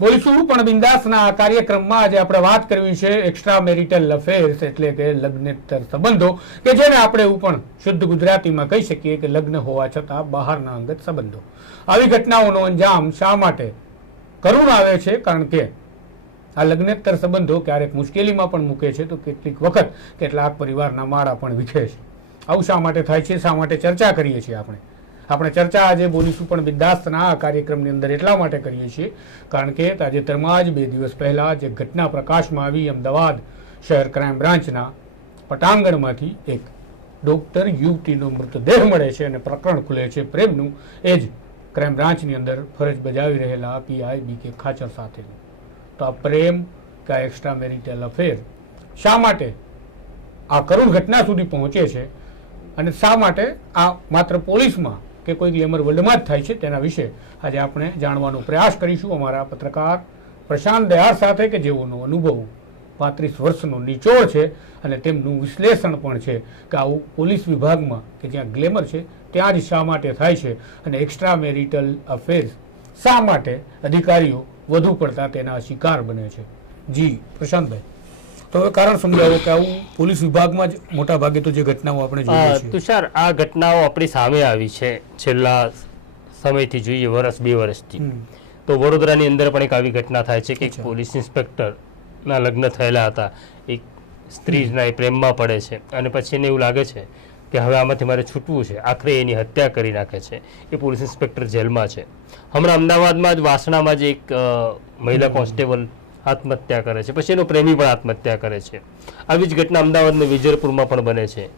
બોલીશું, પણ બિંદાસના આ કાર્યક્રમમાં આજે આપણે વાત કરવી છે એક્સ્ટ્રા મેરિટલ અફેર્સ એટલે કે લગ્નેતર સંબંધો, કે જેને આપણે એવું પણ શુદ્ધ ગુજરાતીમાં કહી શકીએ કે લગ્ન હોવા છતાં બહારના અંગત સંબંધો. આવી ઘટનાઓનો અંજામ શા માટે કરુણ આવે છે? કારણ કે આ લગ્નેતર સંબંધો ક્યારેક મુશ્કેલીમાં પણ મૂકે છે, તો કેટલીક વખત કેટલાક પરિવારના માળા પણ વિખે છે. આવું શા માટે થાય છે? શા માટે ચર્ચા કરીએ છીએ આપણે? આપણે ચર્ચા આજે બોલીશું પણ બિંદાસ્તના આ કાર્યક્રમની અંદર એટલા માટે કરીએ છીએ, કારણ કે તાજેતરમાં જ બે દિવસ પહેલાં જે ઘટના પ્રકાશમાં આવી, અમદાવાદ શહેર ક્રાઇમ બ્રાન્ચના પટાંગણમાંથી એક ડોક્ટર યુવતીનો મૃતદેહ મળે છે અને પ્રકરણ ખુલે છે પ્રેમનું, એ જ ક્રાઇમ બ્રાન્ચની અંદર ફરજ બજાવી રહેલા પીઆઈ બી કે ખાચર સાથેનું. તો આ પ્રેમ કે એક્સ્ટ્રા મેરિટલ અફેર શા માટે આ કરુણ ઘટના સુધી પહોંચે છે અને શા માટે આ માત્ર પોલીસમાં કે કોઈ ગ્લેમર વર્લ્ડમાં જ થાય છે તેના વિશે આજે આપણે જાણવાનો પ્રયાસ કરીશું. અમારા પત્રકાર પ્રશાંત દયાળ સાથે કે જેઓનો અનુભવ પાંત્રીસ વર્ષનો નિચોડ છે અને તેમનું વિશ્લેષણ પણ છે કે આવું પોલીસ વિભાગમાં કે જ્યાં ગ્લેમર છે ત્યાં જ શા માટે થાય છે અને એક્સ્ટ્રા મેરિટલ અફેર્સ શા માટે અધિકારીઓ વધુ પડતા તેના શિકાર બને છે. જી, પ્રશાંતભાઈ. તો હવે કારણ સમજાવો કે આવું પોલીસ વિભાગમાં જ મોટા ભાગે તો જે ઘટનાઓ આપણે જોઈએ છીએ. તુષાર આ ઘટનાઓ આપણી સામે આવી છે છેલ્લા સમયથી જોઈએ વર્ષ બે વર્ષથી તો વડોદરાની અંદર પણ એક આવી ઘટના થાય છે કે એક પોલીસ ઇન્સ્પેક્ટરના લગ્ન થયેલા હતા. એક સ્ત્રીના એ પ્રેમમાં પડે છે. અને પછી એને એવું લાગે છે કે હવે આમાંથી મારે છૂટવું છે. આખરે એની હત્યા કરી નાખે છે. એ પોલીસ ઇન્સ્પેક્ટર જેલમાં છે. હમણાં અમદાવાદમાં જ વાસણામાં જ એક મહિલા કોન્સ્ટેબલ આત્મહત્યા કરે છે. પછી એનો પ્રેમી પણ આત્મહત્યા કરે છે. આવી જ ઘટના અમદાવાદની વિજયપુરમાં પણ બને છે.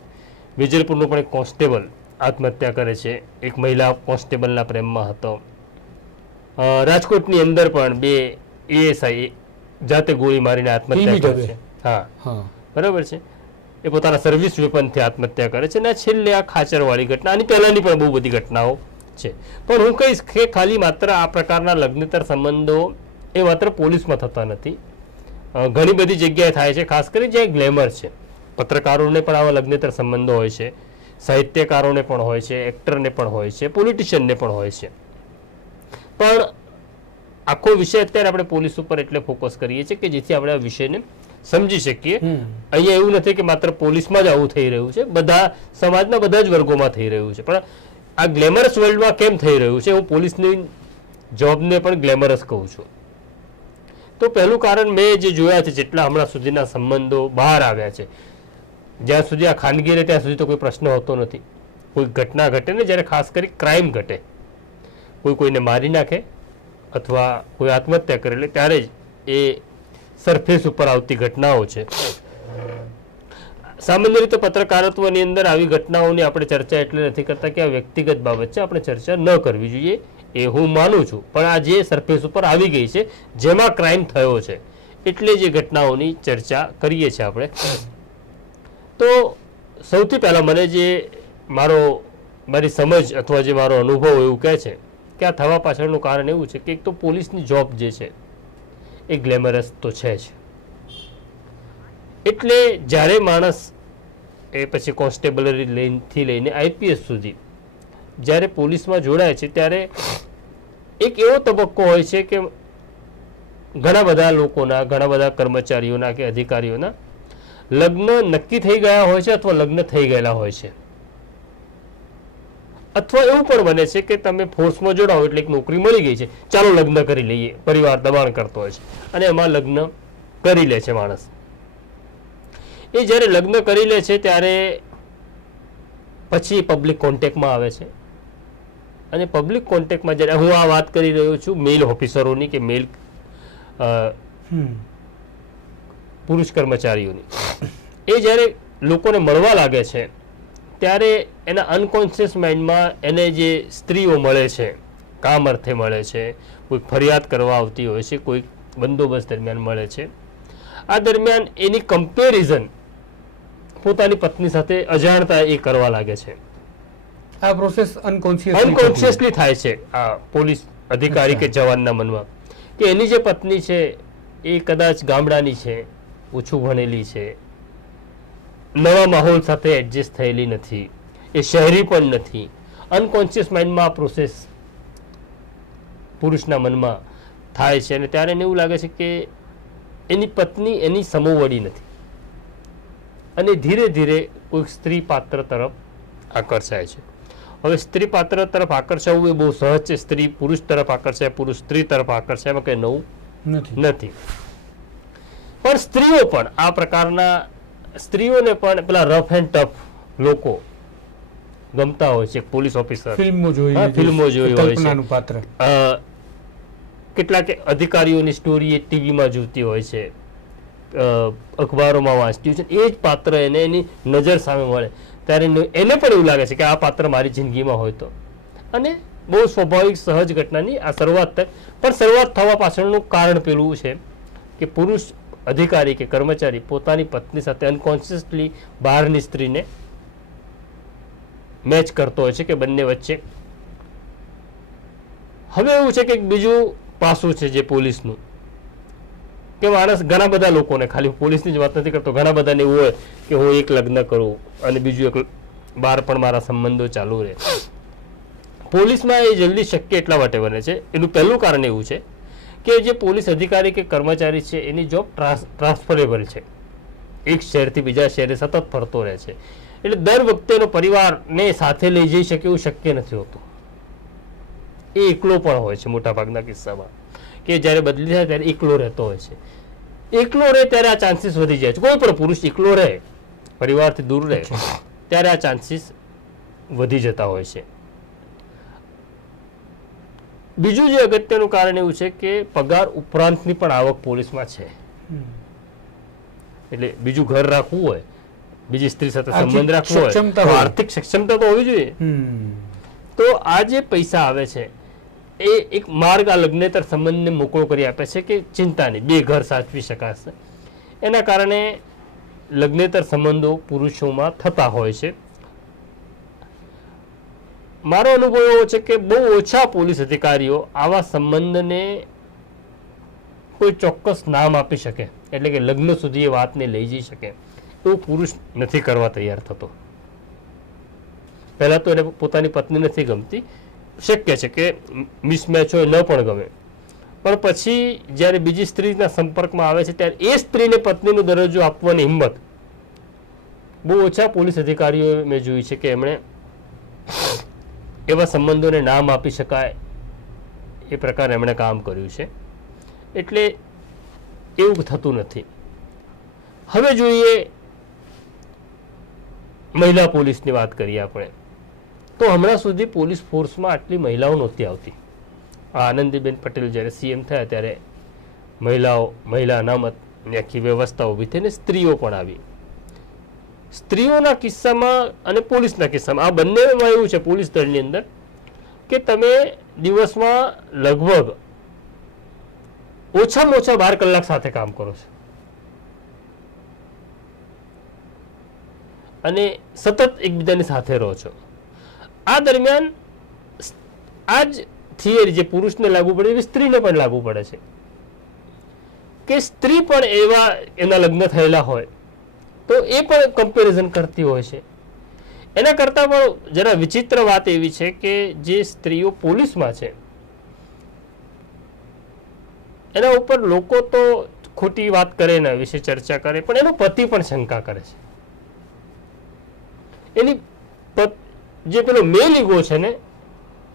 વિજયપુરનો પણ એક કોન્સ્ટેબલ આત્મહત્યા કરે છે. એક મહિલા કોન્સ્ટેબલના પ્રેમમાં હતો. રાજકોટની અંદર પણ બે એએસઆઈ જાતે ગોળી મારીને આત્મહત્યા કરે છે. હા. હા. બરાબર છે. એ પોતાના સર્વિસ વેપનથી આત્મહત્યા કરે છે. અને છેલ્લે આ ખાચરવાળી ઘટના આની પહેલાંની પણ બહુ બધી ઘટનાઓ છે. પણ હું કહીશ કે ખાલી માત્ર આ પ્રકારના લગ્નેતર સંબંધો એ માત્ર પોલીસમાં થતા નથી. ઘણી બધી જગ્યાએ થાય છે ખાસ કરી જ્યાં ગ્લેમર છે. પત્રકારોને પણ આવા લગ્નેતર સંબંધો હોય છે સાહિત્યકારોને પણ હોય છે એક્ટરને પણ હોય છે પોલિટિશિયનને પણ હોય છે. પણ આખો વિષય અત્યારે આપણે પોલીસ ઉપર એટલે ફોકસ કરીએ છીએ કે જેથી આપણે આ વિષયને સમજી શકીએ. અહીંયા એવું નથી કે માત્ર પોલીસમાં જ આવું થઈ રહ્યું છે બધા સમાજના બધા જ વર્ગોમાં થઈ રહ્યું છે. પણ આ ગ્લેમરસ વર્લ્ડમાં કેમ થઈ રહ્યું છે? હું પોલીસની જોબને પણ ગ્લેમરસ કહું છું. તો પહેલું કારણ મેં જે જોયા છે જેટલા હમણાં સુધીના સંબંધો બહાર આવ્યા છે, જ્યાં સુધી આ ખાનગી રહે ત્યાં સુધી તો કોઈ પ્રશ્ન હોતો નથી. કોઈ ઘટના ઘટે ને જ્યારે ખાસ કરી ક્રાઇમ ઘટે, કોઈ કોઈને મારી નાખે અથવા કોઈ આત્મહત્યા કરે, એટલે ત્યારે જ એ સરફેસ ઉપર આવતી ઘટનાઓ છે. સામાન્ય રીતે પત્રકારત્વની અંદર આવી ઘટનાઓની આપણે ચર્ચા એટલે નથી કરતા કે આ વ્યક્તિગત બાબત છે, આપણે ચર્ચા ન કરવી જોઈએ. એ હું માનું છું. પણ આ જે સરફેસ ઉપર આવી ગઈ છે, જેમાં ક્રાઇમ થયો છે, એટલે જે ઘટનાઓની ચર્ચા કરીએ છીએ આપણે. તો સૌથી પહેલાં મને જે મારો, મારી સમજ અથવા જે મારો અનુભવ એવું કહે છે કે આ થવા પાછળનું કારણ એવું છે કે એક તો પોલીસની જોબ જે છે, એ ગ્લેમરસ તો છે જ. એટલે જ્યારે માણસ એ પછી કોન્સ્ટેબલરી લાઇનથી લઈને આઈપીએસ સુધી જ્યારે પોલીસમાં જોડાય છે, ત્યારે એક એવો તબક્કો હોય છે કે ઘણા બધા લોકોના, ઘણા બધા કર્મચારીઓના કે અધિકારીઓના લગ્ન નક્કી થઈ ગયા હોય છે અથવા લગ્ન થઈ ગયેલા હોય છે. અથવા એવું પણ બને છે કે તમે ફોર્સમાં જોડાઓ એટલે એક નોકરી મળી ગઈ છે. ચાલો લગ્ન કરી લઈએ, પરિવાર દબાણ કરતો હોય છે અને એમાં લગ્ન કરી લે છે માણસ. એ જ્યારે લગ્ન કરી લે છે ત્યારે પછી પબ્લિક કોન્ટેક્ટમાં આવે છે. અને પબ્લિક કોન્ટેક્ટમાં જ્યારે હું આ વાત કરી રહ્યો છું મેલ ઓફિસરોની કે મેલ પુરુષ કર્મચારીઓની એ જ્યારે લોકોને મળવા લાગે છે ત્યારે એના અનકોન્શિયસ માઇન્ડમાં એને જે સ્ત્રીઓ મળે છે કામ અર્થે મળે છે કોઈક ફરિયાદ કરવા આવતી હોય છે કોઈક બંદોબસ્ત દરમિયાન મળે છે આ દરમિયાન એની કમ્પેરિઝન પોતાની પત્ની સાથે અજાણતા એ કરવા લાગે છે. આ પ્રોસેસ અનકોન્શિયસ અનકોન્શિયસલી થાય છે આ પોલીસ અધિકારી કે જવાનના મનમાં. કે એની જે પત્ની છે એ કદાચ ગામડાની છે ઓછું ભણેલી છે નવા માહોલ સાથે એડજસ્ટ થયેલી નથી એ શહેરી પણ નથી. અનકોન્શિયસ માઇન્ડમાં આ પ્રોસેસ પુરુષના મનમાં થાય છે અને ત્યારે એને એવું લાગે છે કે એની પત્ની એની સમોવડી નથી. અને ધીરે ધીરે કોઈક સ્ત્રી પાત્ર તરફ આકર્ષાય છે. હવે સ્ત્રી પાત્ર તરફ આકર્ષાવું એ બહુ સહજ છે. સ્ત્રી પુરુષ તરફ આકર્ષાય પુરુષ સ્ત્રી તરફ આકર્ષાય એમાં કંઈ નવું નથી. પણ સ્ત્રીઓ પણ આ પ્રકારના સ્ત્રીઓને પણ પેલા રફ એન્ડ ટફ લોકો ગમતા હોય છે. Police officer. ફિલ્મો જોઈ ફિલ્મો જોઈ હોય છે. પાત્ર. કેટલાક અધિકારીઓની સ્ટોરી એ ટીવીમાં જોતી હોય છે. અખબારોમાં વાંચતી હોય છે. એ જ પાત્ર એને એની નજર સામે મળે. ત્યારે એને- પણ એવું લાગે છે કે આ પાત્ર મારી જિંદગીમાં હોય તો. અને બહુ સ્વાભાવિક સહજ ઘટનાની આ શરૂઆત પણ શરૂઆત થવા પાછળનું કારણ પેલું છે કે પુરુષ અધિકારી કે કર્મચારી પોતાની પત્ની સાથે અનકોન્શિયસલી બહારની સ્ત્રીને મેચ કરતો હોય છે કે બંને વચ્ચે. હવે એવું છે કે બીજું પાસું છે જે પોલીસનું. કે માણસ ઘણા બધા લોકોને, ખાલી પોલીસની જ વાત નથી કરતો, ઘણા બધાને એવું હોય કે હું એક લગ્ન કરું અને બીજું એક બહાર પણ મારા સંબંધો ચાલુ રહે. પોલીસમાં એ જલ્દી શક્ય એટલા માટે બને છે, એનું પહેલું કારણ એવું છે કે જે પોલીસ અધિકારી કે કર્મચારી છે, એની જોબ ટ્રાન્સફરેબલ છે. એક શહેરથી બીજા શહેરે સતત ફરતો રહે છે. એટલે દર વખતે એનો પરિવારને સાથે લઈ જઈ શકે એવું શક્ય નથી હોતું. એ એકલો પણ હોય છે મોટાભાગના કિસ્સામાં. કે જ્યારે બદલી થાય ત્યારે એકલો રહેતો હોય છે. એકલો રહે ત્યારે આ ચાન્સીસ વધી જાય છે. કોઈ પણ પુરુષ એકલો રહે પરિવારથી દૂર રહે ત્યારે આ ચાન્સીસ વધી જતા હોય છે. બીજું જે અગત્યનું કારણ એવું છે કે પગાર ઉપરાંતની પણ આવક પોલીસમાં છે. એટલે બીજું ઘર રાખવું હોય બીજી સ્ત્રી સાથે સંબંધ રાખવો હોય. આર્થિક સક્ષમતા તો હોવી જોઈએ. તો આ જે પૈસા આવે છે એ એક માર્ગ આ લગ્નેતર સંબંધને મોકળો કરી આપે છે કે ચિંતા નહીં બે ઘર સાચવી શકાશે. એના કારણે લગ્નેતર સંબંધો પુરુષોમાં થતા હોય છે. મારો અનુભવ એવો છે કે બહુ ઓછા પોલીસ અધિકારીઓ આવા સંબંધને કોઈ ચોક્કસ નામ આપી શકે, એટલે કે લગ્ન સુધી એ વાતને લઈ જઈ શકે. એવું પુરુષ નથી કરવા તૈયાર થતો. પહેલાં તો એને પોતાની પત્ની નથી ગમતી. શક્ય છે કે મિસમેચ હોય ન પણ ગમે. પણ પછી જ્યારે બીજી સ્ત્રીના સંપર્કમાં આવે છે, ત્યારે એ સ્ત્રીને પત્નીનો દરજ્જો આપવાની હિંમત બહુ ઓછા પોલીસ અધિકારીઓ મેં જોઈ છે કે એમણે એવા સંબંધોને નામ આપી શકાય એ પ્રકારે એમણે કામ કર્યું છે. એટલે એવું થતું નથી. હવે જોઈએ મહિલા પોલીસની વાત કરીએ આપણે. તો હમણાં સુધી પોલીસ ફોર્સમાં આટલી મહિલાઓ નહોતી આવતી. આ આનંદીબેન પટેલ જ્યારે સીએમ થયા ત્યારે મહિલાઓ, મહિલા અનામતની આખી વ્યવસ્થા ઊભી થઈને સ્ત્રીઓ પણ આવી. સ્ત્રીઓના કિસ્સામાં અને પોલીસના કિસ્સામાં, આ બંનેમાં એવું છે પોલીસ દળની અંદર કે તમે દિવસમાં લગભગ ઓછામાં ઓછા બાર કલાક સાથે કામ કરો છો. અને સતત એકબીજાની સાથે રહો છો. આ દરમિયાન આ જ થિયરી જે પુરુષને લાગુ પડે એવી સ્ત્રીને પણ લાગુ પડે છે. કે સ્ત્રી પણ એવા એના લગ્ન થયેલા હોય, તો એ પણ કમ્પેરિઝન કરતી હોય છે. એના કરતાં પણ જરા વિચિત્ર વાત એવી છે કે જે સ્ત્રીઓ પોલીસમાં છે, એના ઉપર લોકો તો ખોટી વાત કરે, એના વિશે ચર્ચા કરે, પણ એનો પતિ પણ શંકા કરે છે. એની જે પેલો મેલ ઈગો છે ને,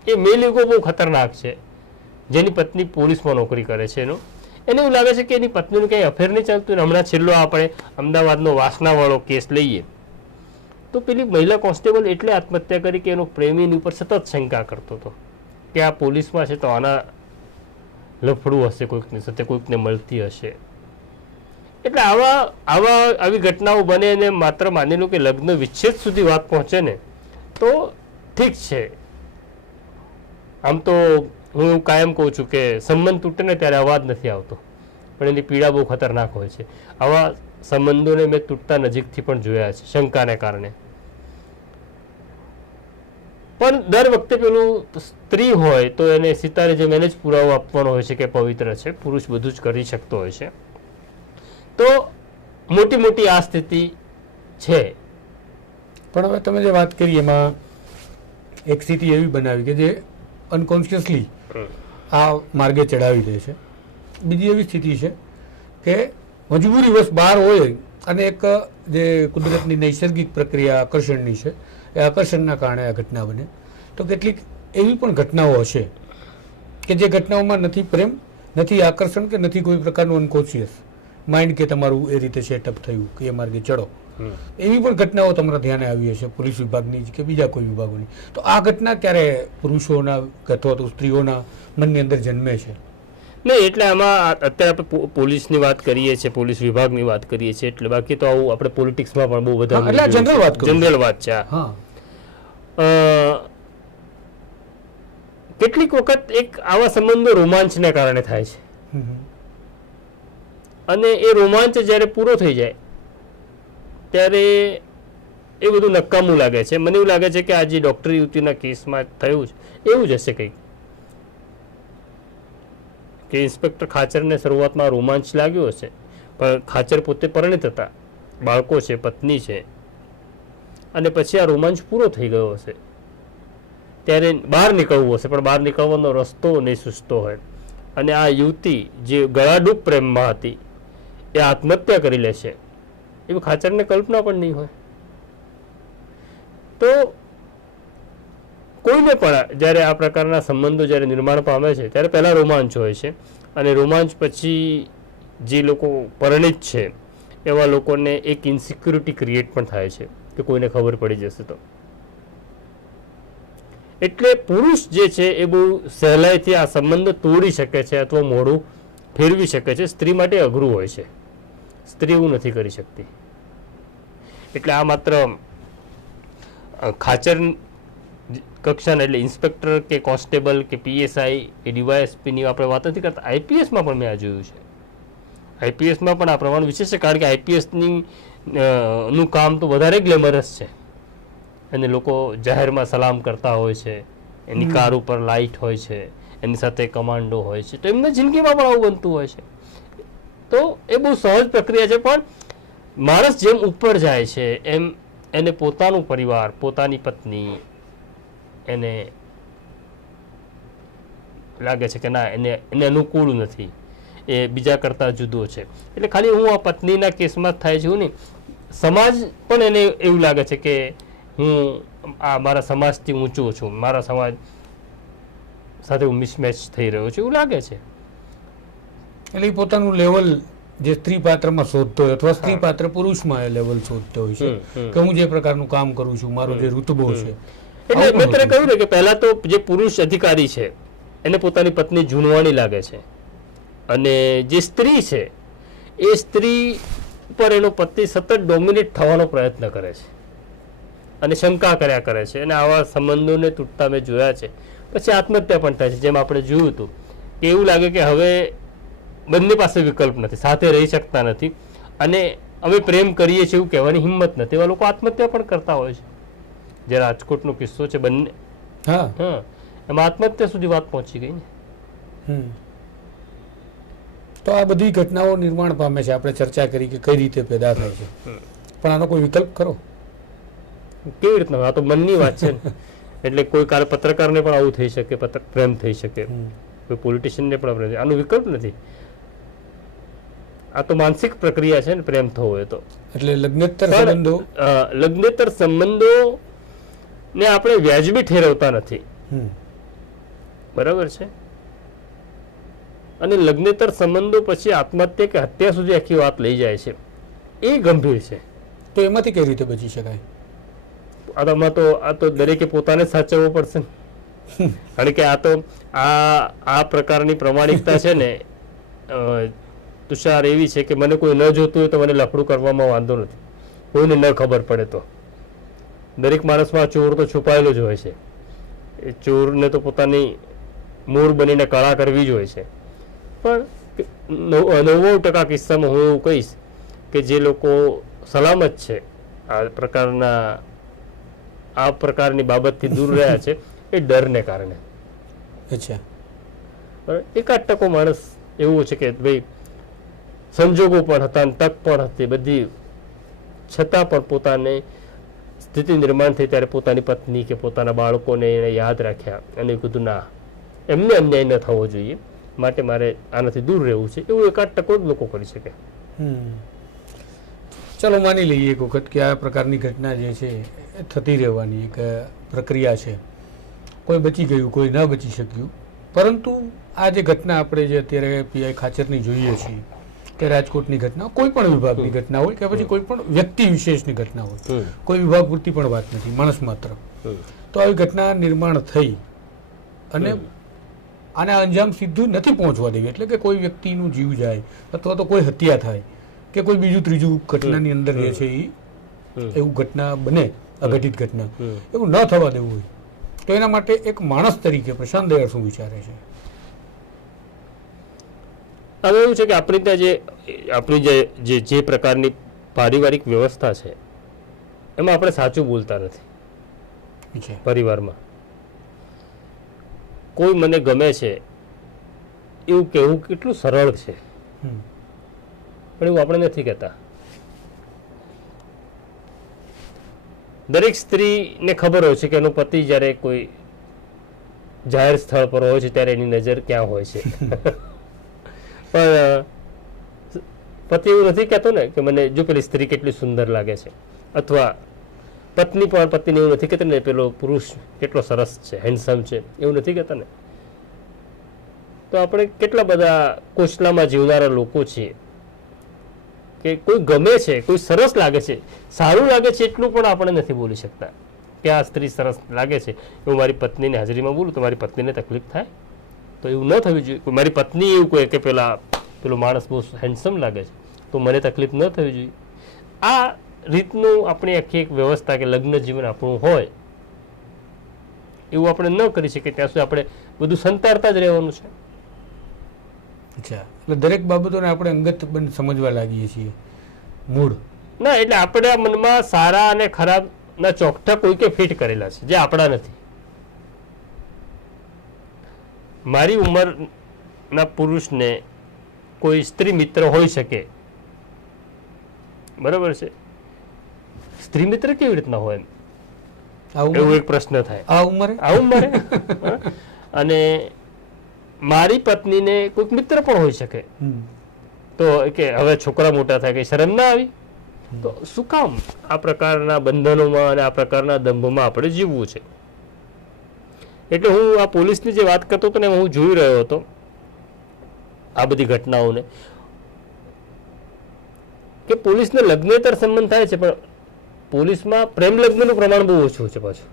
એ મેલ ઈગો બહુ ખતરનાક છે. જેની પત્ની પોલીસમાં નોકરી કરે છે એનો. એને એવું લાગે છે કે એની પત્નીનું કંઈ અફેર નહીં ચાલતું ને હમણાં છેલ્લો આપણે અમદાવાદનો વાસનાવાળો કેસ લઈએ. તો પેલી મહિલા કોન્સ્ટેબલ એટલે આત્મહત્યા કરી કે એનો પ્રેમીની ઉપર સતત શંકા કરતો હતો. કે આ પોલીસમાં છે તો આના લફડું હશે, કોઈકની સાથે કોઈકને મળતી હશે. એટલે આવા આવા, આવી ઘટનાઓ બને અને માત્ર માની લો કે લગ્ન વિચ્છેદ સુધી વાત પહોંચે ને તો ઠીક છે. આમ તો હું એવું કાયમ કહું છું કે સંબંધ તૂટે ને ત્યારે અવાજ નથી આવતો. પણ એની પીડા બહુ ખતરનાક હોય છે. આવા સંબંધોને મેં તૂટતા નજીકથી પણ જોયા છે, શંકાને કારણે. પણ દર વખતે પેલું સ્ત્રી હોય તો એને સિતારે જે જ પુરાવો આપવાનો હોય છે કે પવિત્ર છે, પુરુષ બધું જ કરી શકતો હોય છે. તો મોટી મોટી આ સ્થિતિ છે. પણ હવે તમે જે વાત કરી એમાં એક સ્થિતિ એવી બનાવી કે જે અનકોન્શિયસલી આ માર્ગે ચડાવી દે છે. બીજી એવી સ્થિતિ છે કે મજબૂરીવશ બહાર હોય અને એક જે કુદરતની નૈસર્ગિક પ્રક્રિયા આકર્ષણની છે એ આકર્ષણના કારણે આ ઘટના બને. તો કેટલીક એવી પણ ઘટનાઓ હશે કે જે ઘટનાઓમાં નથી પ્રેમ નથી આકર્ષણ કે નથી કોઈ પ્રકારનું અનકોન્શિયસ માઇન્ડ કે તમારું એ રીતે સેટઅપ થયું કે એ માર્ગે ચડો. એવી પણ ઘટનાઓ તમારા ધ્યાને આવી હશે પોલીસ વિભાગની કે બીજા કોઈ વિભાગોની? તો આ ઘટના ક્યારે પુરુષોના અથવા તો સ્ત્રીઓના મનની અંદર જન્મે છે? નહીં એટલે આમાં અત્યારે આપણે પોલીસની વાત કરીએ છીએ પોલીસ વિભાગની વાત કરીએ છીએ એટલે બાકી તો આવું આપણે પોલિટિક્સમાં પણ બહુ બધા એટલે આ વાત જનરલ વાત છે હા. અ, કેટલીક વખત એક આવા સંબંધો રોમાંચને કારણે થાય છે. અને એ રોમાંચ જ્યારે પૂરો થઈ જાય ત્યારે એ બધું નકામું લાગે છે. મને એવું લાગે છે કે આ જે ડૉક્ટર યુવતીના કેસમાં થયું છે, એવું જ હશે કંઈક. કે ઇન્સ્પેક્ટર ખાચરને શરૂઆતમાં રોમાંચ લાગ્યો હશે, પણ ખાચર પોતે પરિણિત હતા. બાળકો છે, પત્ની છે. અને પછી આ રોમાંચ પૂરો થઈ ગયો હશે. ત્યારે બહાર નીકળવું હશે, પણ બહાર નીકળવાનો રસ્તો નહીં સૂચતો હોય. અને આ યુવતી જે ગળાડૂબ પ્રેમમાં હતી, એ આત્મહત્યા કરી લેશે. એવી ખાચરને કલ્પના પણ નહીં હોય. તો કોઈને પણ જ્યારે આ પ્રકારના સંબંધો જ્યારે નિર્માણ પામે છે, ત્યારે પહેલાં રોમાંચ હોય છે. અને રોમાંચ પછી જે લોકો પરણિત છે, એવા લોકોને એક ઇન્સિક્યુરિટી ક્રિએટ પણ થાય છે કે કોઈને ખબર પડી જશે તો. એટલે પુરુષ જે છે, એ બહુ સહેલાઈથી આ સંબંધ તોડી શકે છે અથવા મોડું ફેરવી શકે છે. સ્ત્રી માટે અઘરું હોય છે. સ્ત્રી એવું નથી કરી શકતી. એટલે આ માત્ર ખાચર કક્ષાના એટલે ઇન્સ્પેક્ટર કે કોન્સ્ટેબલ કે પીએસઆઈ કે ડીવાયએસપીની આપણે વાત નથી કરતા. આઈપીએસમાં પણ મેં આ જોયું છે. આઈપીએસમાં પણ આ પ્રમાણ વિશેષ છે કારણ કે આઈપીએસની નું કામ તો વધારે ગ્લેમરસ છે. અને લોકો જાહેરમાં સલામ કરતા હોય છે એની કાર ઉપર લાઇટ હોય છે એની સાથે કમાન્ડો હોય છે તો એમના જિંદગીમાં પણ આવું બનતું હોય છે. તો એ બહુ સહજ પ્રક્રિયા છે, પણ માણસ જેમ ઉપર જાય છે, એમ એને પોતાનું પરિવાર, પોતાની પત્ની એને લાગે છે કે ના, એને એને અનુકૂળ નથી. એ બીજા કરતાં જુદો છે. એટલે ખાલી હું આ પત્નીના કેસમાં જ થાય છું ને, સમાજ પણ એને એવું લાગે છે કે હું આ મારા સમાજથી ઊંચો છું, મારા સમાજ સાથે હું મિસમેચ થઈ રહ્યો છું, એવું લાગે છે. એટલે એ પોતાનું લેવલ જે સ્ત્રી પાત્રમાં શોધતો હોય અથવા સ્ત્રી પાત્ર પુરુષમાં એ લેવલ શોધતો હોય છે. કે હું જે પ્રકારનું કામ કરું છું મારો જે રૂતબો છે. એટલે મિત્રે મેં તને કહ્યું ને કે પહેલા તો જે પુરુષ અધિકારી છે એને પોતાની પત્ની જૂનવાણી લાગે છે. અને જે સ્ત્રી છે એ સ્ત્રી ઉપર એનો પતિ સતત ડોમિનેટ થવાનો પ્રયત્ન કરે છે. અને શંકા કર્યા કરે છે. અને આવા સંબંધોને તૂટતા મેં જોયા છે. પછી આત્મહત્યા પણ થાય છે જેમ આપણે જોયું હતું. કે એવું લાગે કે હવે બંને પાસે વિકલ્પ નથી સાથે રહી શકતા નથી. અને અમે પ્રેમ કરીએ છીએ એવું કહેવાની હિંમત નથી. એવા લોકો આત્મહત્યા પણ કરતા હોય છે. જે રાજકોટનો કિસ્સો છે બંને. હા. હા. એમાં આત્મહત્યા સુધી વાત પહોંચી ગઈ ને. તો આ બધી ઘટનાઓ નિર્માણ પામે છે. આપણે ચર્ચા કરી કે કઈ રીતે પેદા થાય છે. પણ આનો કોઈ વિકલ્પ ખરો? કેવી રીતના? આ તો મનની વાત છે એટલે કોઈ કાલે પત્રકારને પણ આવું થઈ શકે પત્ર પ્રેમ થઈ શકે. કોઈ પોલિટિશિયનને પણ પ્રેમ આનો વિકલ્પ નથી. આ તો માનસિક પ્રક્રિયા છે ને પ્રેમ થવો એ તો. એટલે લગ્નેતર સંબંધો? લગ્નેતર સંબંધો ને આપણે વ્યાજબી ઠેરવતા નથી. બરાબર છે? અને લગ્નેતર સંબંધો પછી આત્મહત્યા કે હત્યા સુધી આખી વાત લઈ જાય છે. એ ગંભીર છે. તો એમાંથી કઈ રીતે બચી શકાય? આમાં તો આ તો દરેકે પોતાને સાચવવો પડશે કારણ કે આ તો આ આ પ્રકારની પ્રમાણિકતા છે ને તુષાર એવી છે કે મને કોઈ ન જોતું હોય તો મને લફડું કરવામાં વાંધો નથી. કોઈને ન ખબર પડે તો. દરેક માણસમાં ચોર તો છુપાયેલો જ હોય છે. એ ચોરને તો પોતાની મૂળ બનીને કળા કરવી જ હોય છે. પણ નવ- ટકા કિસ્સામાં હું એવું કહીશ કે જે લોકો સલામત છે આ પ્રકારના આ પ્રકારની બાબતથી દૂર રહ્યા છે એ ડરને કારણે. અચ્છા. એકાદ ટકો માણસ એવું છે કે ભાઈ સંજોગો પણ હતા અને તક પણ હતી. બધી છતાં પણ પોતાને સ્થિતિ નિર્માણ થઈ ત્યારે પોતાની પત્ની કે પોતાના બાળકોને એને યાદ રાખ્યા અને કીધું, ના, એમને અન્યાય ન થવો જોઈએ. માટે મારે આનાથી દૂર રહેવું છે. એવું એકાદ ટકો જ લોકો કરી શકે. ચલો માની લઈએ એક વખત કે આ પ્રકારની ઘટના જે છે એ થતી રહેવાની એક પ્રક્રિયા છે. કોઈ બચી ગયું, કોઈ ન બચી શક્યું. પરંતુ આ જે ઘટના આપણે જે અત્યારે પીઆઈ ખાચરની જોઈએ છીએ કે રાજકોટની ઘટના કોઈ પણ વિભાગની ઘટના હોય કે પછી કોઈ પણ વ્યક્તિ વિશેષની ઘટના હોય કોઈ વિભાગ પૂરતી પણ વાત નથી માણસ માત્ર. તો આવી ઘટના નિર્માણ થઈ અને આને અંજામ સીધું નથી પહોંચવા દેવી એટલે કે કોઈ વ્યક્તિનું જીવ જાય અથવા તો કોઈ હત્યા થાય કે કોઈ બીજું ત્રીજું ઘટનાની અંદર જે છે એ એવું ઘટના બને અઘટિત ઘટના. એવું ન થવા દેવું હોય. તો એના માટે એક માણસ તરીકે પ્રશાંત દયાળ શું વિચારે છે? હવે એવું છે કે આપણી ત્યાં જે આપણી જે જે પ્રકારની પારિવારિક વ્યવસ્થા છે એમાં આપણે સાચું બોલતા નથી પરિવારમાં. કોઈ મને ગમે છે એવું કહેવું કેટલું સરળ છે. પણ એવું આપણે નથી કહેતા. દરેક સ્ત્રીને ખબર હોય છે કે એનો પતિ જ્યારે કોઈ જાહેર સ્થળ પર હોય છે ત્યારે એની નજર ક્યાં હોય છે. પણ પતિ એવું નથી કહેતો ને કે મને જો પેલી સ્ત્રી કેટલી સુંદર લાગે છે. અથવા પત્ની પણ પતિને એવું નથી કહેતી ને પેલો પુરુષ કેટલો સરસ છે હેન્ડસમ છે, એવું નથી કહેતા ને. તો આપણે કેટલા બધા કોચલામાં જીવનારા લોકો છીએ કે કોઈ ગમે છે, કોઈ સરસ લાગે છે. સારું લાગે છે એટલું પણ આપણે નથી બોલી શકતા કે આ સ્ત્રી સરસ લાગે છે. એવું મારી પત્નીની હાજરીમાં બોલું તો મારી પત્નીને તકલીફ થાય? તો એવું ન થવી જોઈએ. મારી પત્ની એવું કહે કે પેલા પેલો માણસ બહુ હેન્ડસમ લાગે છે તો મને તકલીફ ન થવી જોઈએ. આ રીતનું આપણી આખી એક વ્યવસ્થા કે લગ્ન જીવન આપણું હોય એવું આપણે ન કરી શકીએ. ત્યાં સુધી આપણે બધું સંતારતા જ રહેવાનું છે. અચ્છા. એટલે દરેક બાબતોને આપણે અંગત સમજવા લાગીએ છીએ. મૂળ. ના એટલે આપણા મનમાં સારા અને ખરાબના ચોકઠા કોઈકે ફિટ કરેલા છે જે આપણા નથી. મારી ઉંમરના પુરુષને કોઈ સ્ત્રી મિત્ર હોઈ શકે? બરાબર છે? સ્ત્રી મિત્ર કેવી રીતના હોય? આ એવો એક પ્રશ્ન થાય. આ ઉંમરે? મારે અને મારી પત્નીને કોઈક મિત્ર પણ હોઈ શકે. તો કે હવે છોકરા મોટા થાય કઈ શરમ ના આવી? તો શું કામ? આ પ્રકારના બંધનોમાં અને આ પ્રકારના દંભમાં આપણે જીવવું છે? એટલે હું આ પોલીસની જે વાત કરતો હતો ને હું જોઈ રહ્યો હતો આ બધી ઘટનાઓને. કે પોલીસને લગ્નેતર સંબંધ થાય છે પણ પોલીસમાં પ્રેમ લગ્નનું પ્રમાણ બહુ ઓછું છે પાછું.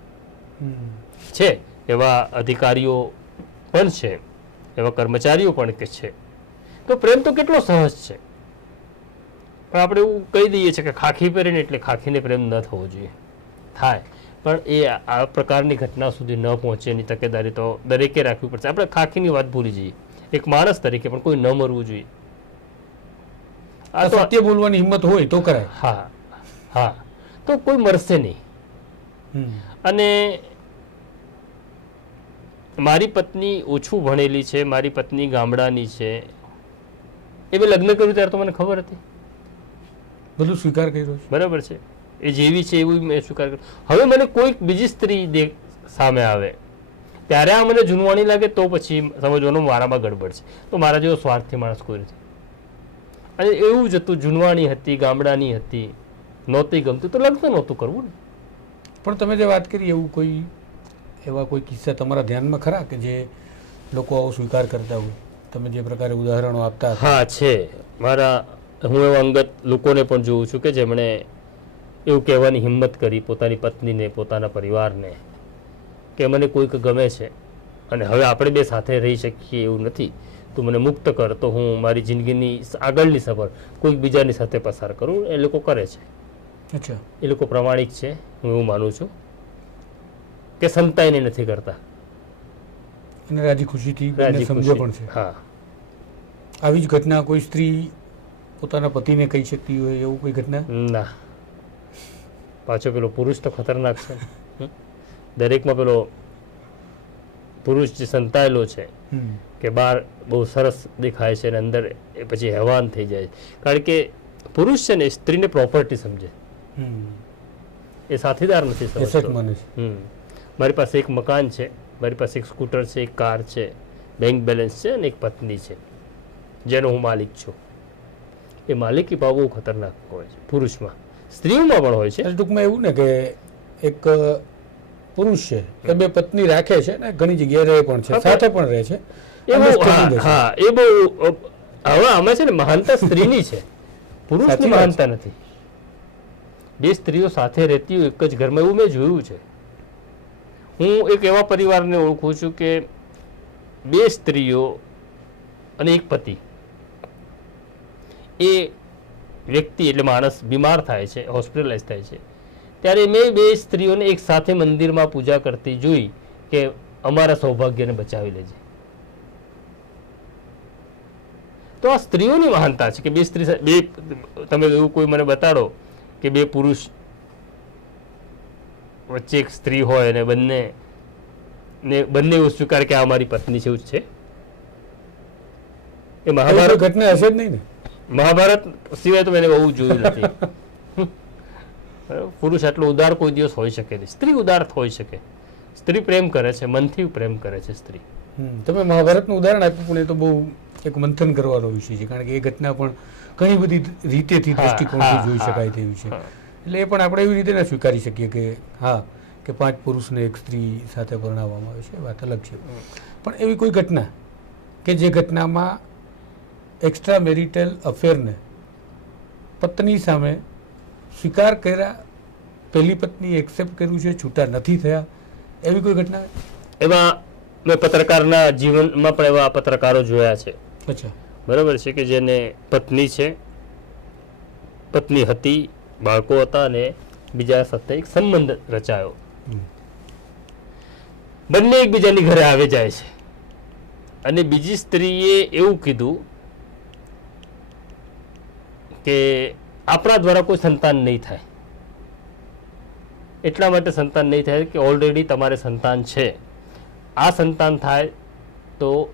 છે એવા અધિકારીઓ પણ છે એવા કર્મચારીઓ પણ કે છે. તો પ્રેમ તો કેટલો સહજ છે. પણ આપણે એવું કહી દઈએ છીએ કે ખાખી પહેરીને એટલે ખાખીને પ્રેમ ન થવો જોઈએ. થાય. પણ એ આ- પ્રકારની ઘટના સુધી ન પહોંચે એની તકેદારી તો દરેકે રાખવી પડશે. આપણે ખાખીની વાત ભૂલી જઈએ. એક માણસ તરીકે પણ કોઈ ન મરવું જોઈએ. આ સત્ય બોલવાની હિંમત હોય તો કરાય. હા હા. તો કોઈ મરશે નહીં. અને મારી પત્ની ઓછું ભણેલી છે મારી પત્ની ગામડાની છે. એ મેં લગ્ન કર્યું ત્યારે તો મને ખબર હતી. બધું સ્વીકાર કર્યો બરાબર છે. એ જેવી છે એવું મેં સ્વીકાર કર્યો? હવે મને કોઈક બીજી સ્ત્રી સામે આવે. ત્યારે આ મને જૂનવાણી લાગે તો પછી સમજવાનું મારામાં ગડબડ છે. તો મારા જેવો સ્વાર્થી માણસ કોઈ નથી. અને એવું જ હતું જૂનવાણી હતી ગામડાની હતી નહોતી ગમતું તો લગ્ન નહોતું કરવું ને. પણ તમે જે વાત કરી એવું કોઈ એવા કોઈ કિસ્સા તમારા ધ્યાનમાં ખરા કે જે લોકો આવો સ્વીકાર કરતા હોય? તમે જે પ્રકારે ઉદાહરણો આપતા હા છે. મારા હું એવા અંગત લોકોને પણ જોઉં છું કે જેમણે એવું કહેવાની હિંમત કરી પોતાની પત્નીને પોતાના પરિવારને કે મને કોઈક ગમે છે અને હવે આપણે બે સાથે રહી શકીએ એવું નથી. તું મને મુક્ત કર તો હું મારી જિંદગીની આગળની સફર કોઈક બીજાની સાથે પસાર કરું એ લોકો કરે છે. અચ્છા. એ લોકો પ્રમાણિક છે હું એવું માનું છું કે સંતાઈને નથી કરતા. અને રાજી ખુશીથી રાજી સમજો પણ છે. હા. આવી જ ઘટના કોઈ સ્ત્રી પોતાના પતિને કહી શકતી હોય એવું કોઈ ઘટના? ના. પાછો પેલો પુરુષ તો ખતરનાક છે. દરેકમાં પેલો પુરુષ જે સંતાયેલો છે કે બહાર બહુ સરસ દેખાય છે અને અંદર એ પછી હેવાન થઈ જાય છે. કારણ કે પુરુષ છે ને સ્ત્રીને પ્રોપર્ટી સમજે. એ સાથીદાર નથી સમજતો. હમ. મારી પાસે એક મકાન છે મારી પાસે એક સ્કૂટર છે એક કાર છે બેંક બેલેન્સ છે અને એક પત્ની છે જેનો હું માલિક છું. એ માલિકી ભાવ બહુ ખતરનાક હોય છે પુરુષમાં. સ્ત્રીઓમાં પણ હોય છે. એટલે ટૂંકમાં એવું ને કે એક પુરુષ છે એ બે પત્ની રાખે છે ને ઘણી જગ્યાએ રહે પણ છે સાથે પણ રહે છે. એ બહુ હા એ બહુ હવે આમાં છે ને મહાનતા સ્ત્રીની છે. પુરુષની મહાનતા નથી. બે સ્ત્રીઓ સાથે રહેતી હોય એક જ ઘરમાં એવું મેં જોયું છે. હું એક એવા પરિવારને ઓળખું છું કે બે સ્ત્રીઓ અને એક પતિ. એ વ્યક્તિ એટલે માણસ બીમાર થાય છે હોસ્પિટલાઇઝ થાય છે. ત્યારે મેં બે સ્ત્રીઓને એક સાથે મંદિરમાં પૂજા કરતી જોઈ કે અમારા સૌભાગ્યને બચાવી લેજે. તો આ સ્ત્રીઓની મહાનતા છે કે બે સ્ત્રી બે તમે એવું કોઈ મને બતાડો કે બે પુરુષ વચ્ચે એક સ્ત્રી હોય અને બંને ને બંને એવું સ્વીકાર કે આ મારી પત્ની છે એવું જ છે? એ મહાભારત ઘટના હશે જ નહીં ને. મહાભારત સિવાય તો એને બહુ જોયું નથી. પુરુષ આટલો ઉદાર કોઈ દિવસ હોઈ શકે નહીં. સ્ત્રી ઉદાર હોઈ શકે. સ્ત્રી પ્રેમ કરે છે મનથી પ્રેમ કરે છે સ્ત્રી. તમે મહાભારતનું ઉદાહરણ આપ્યું પણ એ તો બહુ એક મંથન કરવાનો વિષય છે કારણ કે એ ઘટના પણ ઘણી બધી રીતેથી દ્રષ્ટિકોણથી જોઈ શકાય તેવી છે. એટલે એ પણ આપણે એવી રીતે ના સ્વીકારી શકીએ કે હા કે પાંચ પુરુષને એક સ્ત્રી સાથે પરણાવવામાં આવે છે વાત અલગ છે. પણ એવી કોઈ ઘટના કે જે ઘટનામાં એક્સ્ટ્રા મેરિટલ અફેરને પત્ની સામે સ્વીકાર કર્યા. પહેલી પત્ની એક્સેપ્ટ કર્યું છે છૂટા નથી થયા. એવી કોઈ ઘટના? એમાં મેં પત્રકારના જીવનમાં પણ એવા પત્રકારો જોયા છે. અચ્છા. બરાબર છે કે જેને પત્ની છે પત્ની હતી બાળકો હતા અને બીજા સાથે એક સંબંધ રચાયો. બંને એકબીજાની ઘરે આવે જાય છે. અને બીજી સ્ત્રીએ એવું કીધું કે આપણા દ્વારા કોઈ સંતાન નહીં થાય. એટલા માટે સંતાન નહીં થાય કે ઓલરેડી તમારે સંતાન છે. આ સંતાન થાય તો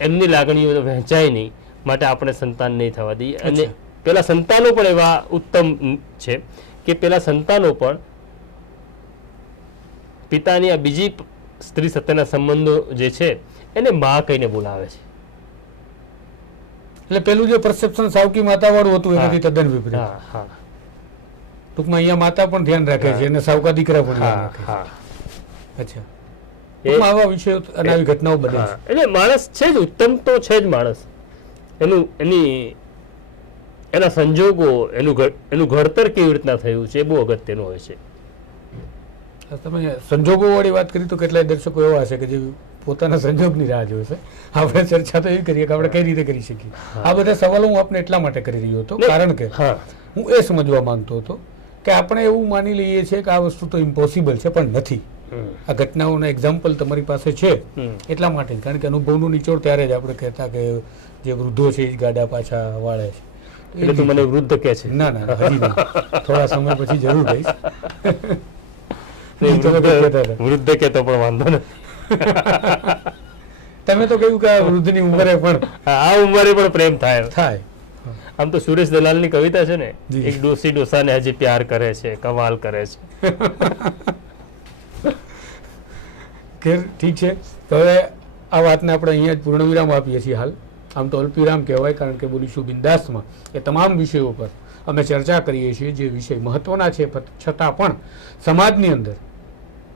એમની લાગણીઓ વહેંચાય નહીં માટે આપણે સંતાન નહીં થવા દઈએ. અને. પેલા સંતાનો પણ એવા ઉત્તમ છે કે પેલા સંતાનો પણ પિતાની આ બીજી સ્ત્રી સાથેના સંબંધો જે છે એને મા કહીને બોલાવે છે. એટલે પેલું જે પરસેપ્શન સાવકી માતા વાળું હતું. એનાથી તદ્દન વિપરીત. ટૂંકમાં અહીંયા માતા પણ ધ્યાન રાખે છે અને સાવકા દીકરા પણ અચ્છા. આવા વિષયો અને આવી ઘટનાઓ બને એટલે માણસ છે જ ઉત્તમ તો છે જ માણસ. એનું એની એના સંજોગો એનું એનું ઘડતર કેવી રીતના થયું છે એ બહુ અગત્યનું હોય છે. છે તમે સંજોગો વાળી વાત કરી તો કેટલાય દર્શકો એવા હશે કે જે પોતાના સંજોગની રાહ જોશે આપણે ચર્ચા તો એવી કરીએ કે આપણે કઈ રીતે કરી શકીએ. આ બધા સવાલો હું આપને એટલા માટે કરી રહ્યો હતો કારણ કે હું. એ સમજવા માંગતો હતો કે આપણે એવું માની લઈએ છીએ કે આ વસ્તુ તો ઇમ્પોસિબલ છે પણ નથી. આ ઘટનાઓના એક્ઝામ્પલ તમારી પાસે છે. એટલા માટે કારણ કે અનુભવનું નિચોડ ત્યારે જ આપણે કહેતા કે જે વૃદ્ધો છે એ જ ગાડા પાછા વાળે છે. એટલે તું મને વૃદ્ધ કે છે. ના ના હજી ના થોડા સમય પછી જરૂર કહીશ. કહેતા વૃદ્ધ હતા. વૃદ્ધ કે તો પણ વાંધો નથી. તમે તો કહ્યું કે વૃદ્ધની ઉંમરે પણ આ ઉંમરે પણ પ્રેમ થાય. થાય. આમ તો સુરેશ દલાલની કવિતા છે ને એક ડોસી ડોસાને હજી પ્યાર કરે છે કમાલ કરે છે. ખેર ઠીક છે. તો હવે આ વાતને આપણે અહીંયા જ પૂર્ણ વિરામ આપીએ છીએ હાલ. આમ તો અલ્પિરામ કહેવાય કારણ કે બોલીશું બિંદાસમાં. એ તમામ વિષયો પર અમે ચર્ચા કરીએ છીએ જે વિષય મહત્વના છે છતાં પણ સમાજની અંદર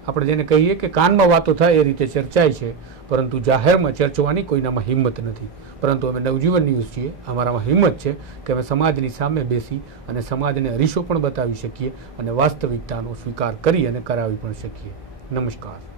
આપણે જેને કહીએ કે કાનમાં વાતો થાય એ રીતે ચર્ચાય છે, પરંતુ જાહેરમાં ચર્ચવાની કોઈનામાં હિંમત નથી. પરંતુ અમે નવજીવન ન્યૂઝ છીએ, અમારામાં હિંમત છે કે અમે સમાજની સામે બેસી અને સમાજને અરીસો પણ બતાવી શકીએ અને વાસ્તવિકતાનો સ્વીકાર કરી અને કરાવી પણ શકીએ. નમસ્કાર.